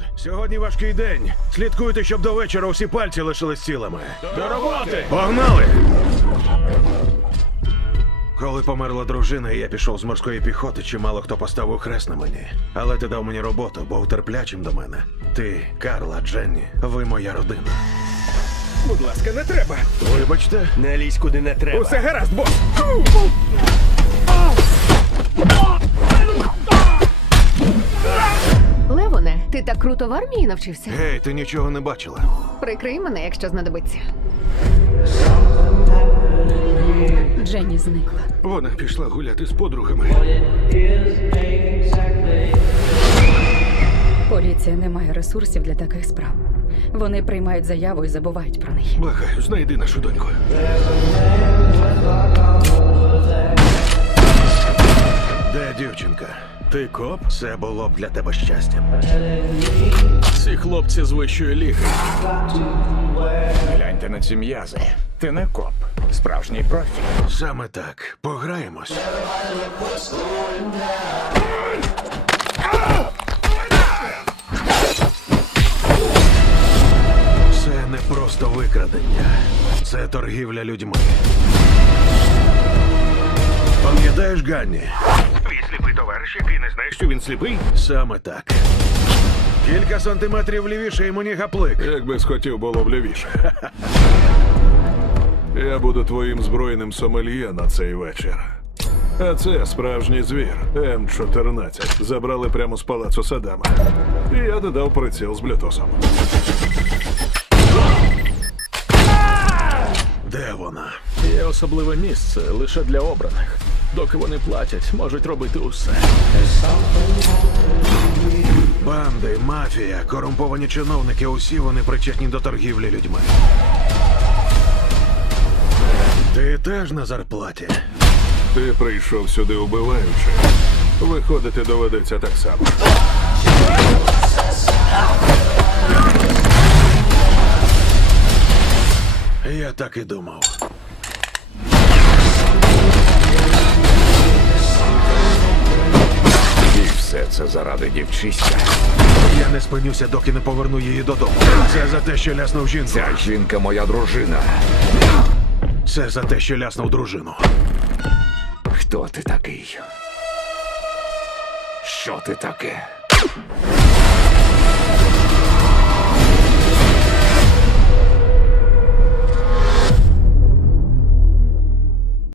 народ! Сьогодні важкий день. Слідкуйте, щоб до вечора усі пальці лишились цілими. До роботи! Погнали! Коли померла дружина, і я пішов з морської піхоти, чимало хто поставив хрест на мені. Але ти дав мені роботу, був терплячим до мене. Ти, Карла, Дженні, ви моя родина. Будь ласка, не треба. Вибачте, не лізь куди не треба. Усе гаразд, бос! круто в армії навчився. Гей, ти нічого не бачила. Прикрий мене, якщо знадобиться. Дженні зникла. Вона пішла гуляти з подругами. Поліція не має ресурсів для таких справ. Вони приймають заяву і забувають про неї. Благаю, знайди нашу доньку. Ти коп? Це було б для тебе щастям. Ці хлопці з вищої ліги. Гляньте на ці м'язи. Ти не коп. Справжній профі. Саме так. Пограємось. Це не просто викрадення. Це торгівля людьми. Пам'ятаєш, Ганні? твій товариш, який не знає, що він сліпий? Саме так. Кілька сантиметрів лівіше і мені гаплик. Як би схотів було б лівіше. Я буду твоїм збройним сомельє на цей вечір. А це справжній звір М14. Забрали прямо з палацу Садама. І я додав приціл з блютосом. Де вона? Є особливе місце лише для обраних. Доки вони платять, можуть робити усе. Банди, мафія, корумповані чиновники. Усі вони причетні до торгівлі людьми. Ти теж на зарплаті. Ти прийшов сюди убиваючи. Виходити доведеться так само. Я так і думав. це заради дівчиська. Я не спинюся, доки не поверну її додому. Це за те, що ляснув жінку. Ця жінка моя дружина. Це за те, що ляснув дружину. Хто ти такий? Що ти таке?